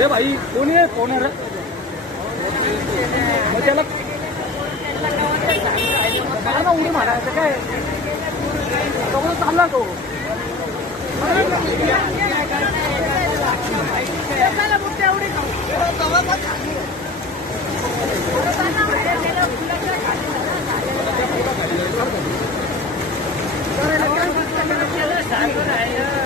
हे भाई कोणी आहे कोण आहे रे? मग त्याला काय ना उडी मारायचं काय तो चालला तो सांगून आहे